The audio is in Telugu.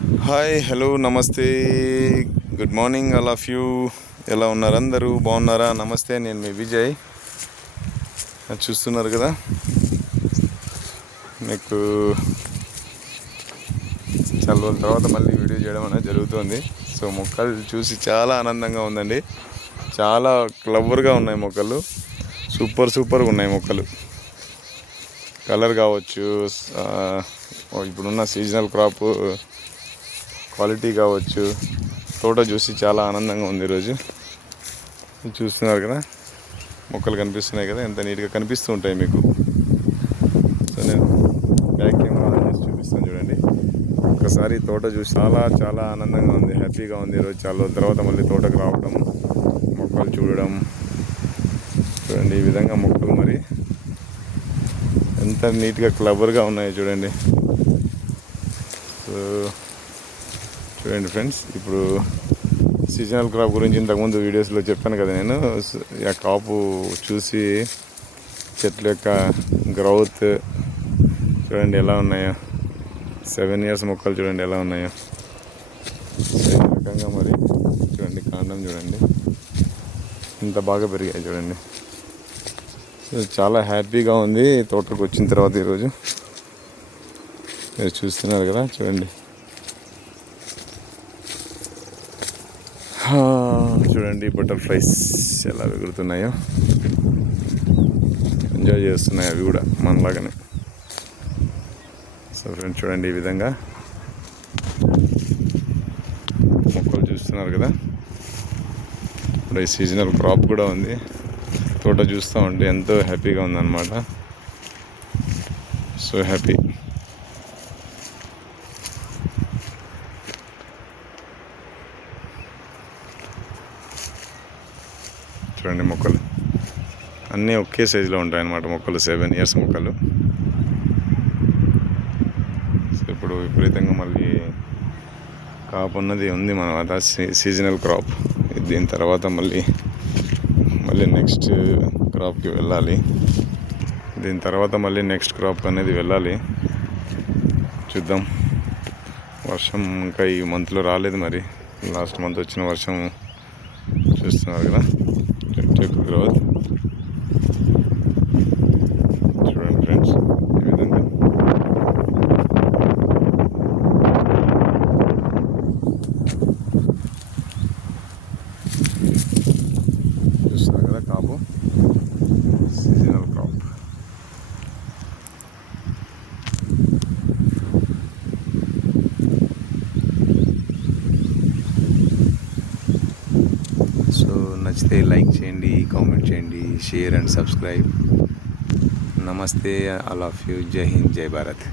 హాయ్, హలో, నమస్తే, good morning all of you. ఎలా ఉన్నారు? అందరూ బాగున్నారా? నమస్తే, నేను మీ విజయ్. చూస్తున్నారు కదా, మీకు చాలా రోజుల తర్వాత మళ్ళీ వీడియో చేయడం అనేది జరుగుతుంది. సో మొక్కలు చూసి చాలా ఆనందంగా ఉందండి. చాలా క్లవర్గా ఉన్నాయి మొక్కలు, సూపర్గా ఉన్నాయి మొక్కలు. కలర్ కావచ్చు, ఇప్పుడున్న సీజనల్ క్రాప్ క్వాలిటీ కావచ్చు, తోట చూసి చాలా ఆనందంగా ఉంది. ఈరోజు చూస్తున్నారు కదా, మొక్కలు కనిపిస్తున్నాయి కదా, ఎంత నీట్గా కనిపిస్తూ ఉంటాయి మీకు. సో నేను బ్యాక్ కెమెరా ఆన్ చేసి చూపిస్తాను చూడండి. ఒక్కసారి తోట చూసి చాలా ఆనందంగా ఉంది, హ్యాపీగా ఉంది. ఈరోజు చాలా రోజుల తర్వాత మళ్ళీ తోటకు రావడం, మొక్కలు చూడడం. చూడండి ఈ విధంగా మొక్కలు మరి ఎంత నీట్గా క్లవర్గా ఉన్నాయి చూడండి. సో చూడండి ఫ్రెండ్స్, ఇప్పుడు సీజనల్ క్రాప్ గురించి ఇంతకుముందు వీడియోస్లో చెప్పాను కదా నేను. ఆ కాపు చూసి చెట్ల యొక్క గ్రోత్ చూడండి ఎలా ఉన్నాయో. 7 years మొక్కలు చూడండి ఎలా ఉన్నాయో. ఈ రకంగా మరి చూడండి, కాండం చూడండి ఇంత బాగా పెరిగాయి చూడండి. చాలా హ్యాపీగా ఉంది తోటకు వచ్చిన తర్వాత. ఈరోజు మీరు చూస్తున్నారు కదా, చూడండి చూడండి బటర్ఫ్లైస్ ఎలా ఎగురుతున్నాయో, ఎంజాయ్ చేస్తున్నాయి అవి కూడా మనలాగానే. సో ఫ్రెండ్స్ చూడండి ఈ విధంగా మొక్కలు చూస్తున్నారు కదా. ఇప్పుడు ఈ సీజనల్ క్రాప్ కూడా ఉంది. తోట చూస్తూ ఉంటే ఎంతో హ్యాపీగా ఉందన్నమాట. So happy. చూడండి మొక్కలు అన్నీ ఒకే సైజులో ఉంటాయన్నమాట. మొక్కలు 7 years మొక్కలు. సో ఇప్పుడు విపరీతంగా మళ్ళీ కాపు ఉన్నది ఉంది మన సీజనల్ క్రాప్. దీని తర్వాత మళ్ళీ నెక్స్ట్ క్రాప్కి వెళ్ళాలి. దీని తర్వాత మళ్ళీ నెక్స్ట్ క్రాప్ అనేది వెళ్ళాలి. చూద్దాం. వర్షం ఇంకా ఈ మంత్లో రాలేదు, మరి లాస్ట్ మంత్ వచ్చిన వర్షం చూస్తున్నారు కదా. గ్రోత్ చూడండి ఫ్రెండ్స్ ఈ విధంగా. చూస్తున్నారు కదా కాపు, సీజనల్ క్రాప్. సో నచ్చితే లైక్ చేయండి, కామెంట్ చేయండి, షేర్ అండ్ సబ్స్క్రైబ్. నమస్తే, ఆల్ ఆఫ్ యూ. జై హింద్, జై భారత్.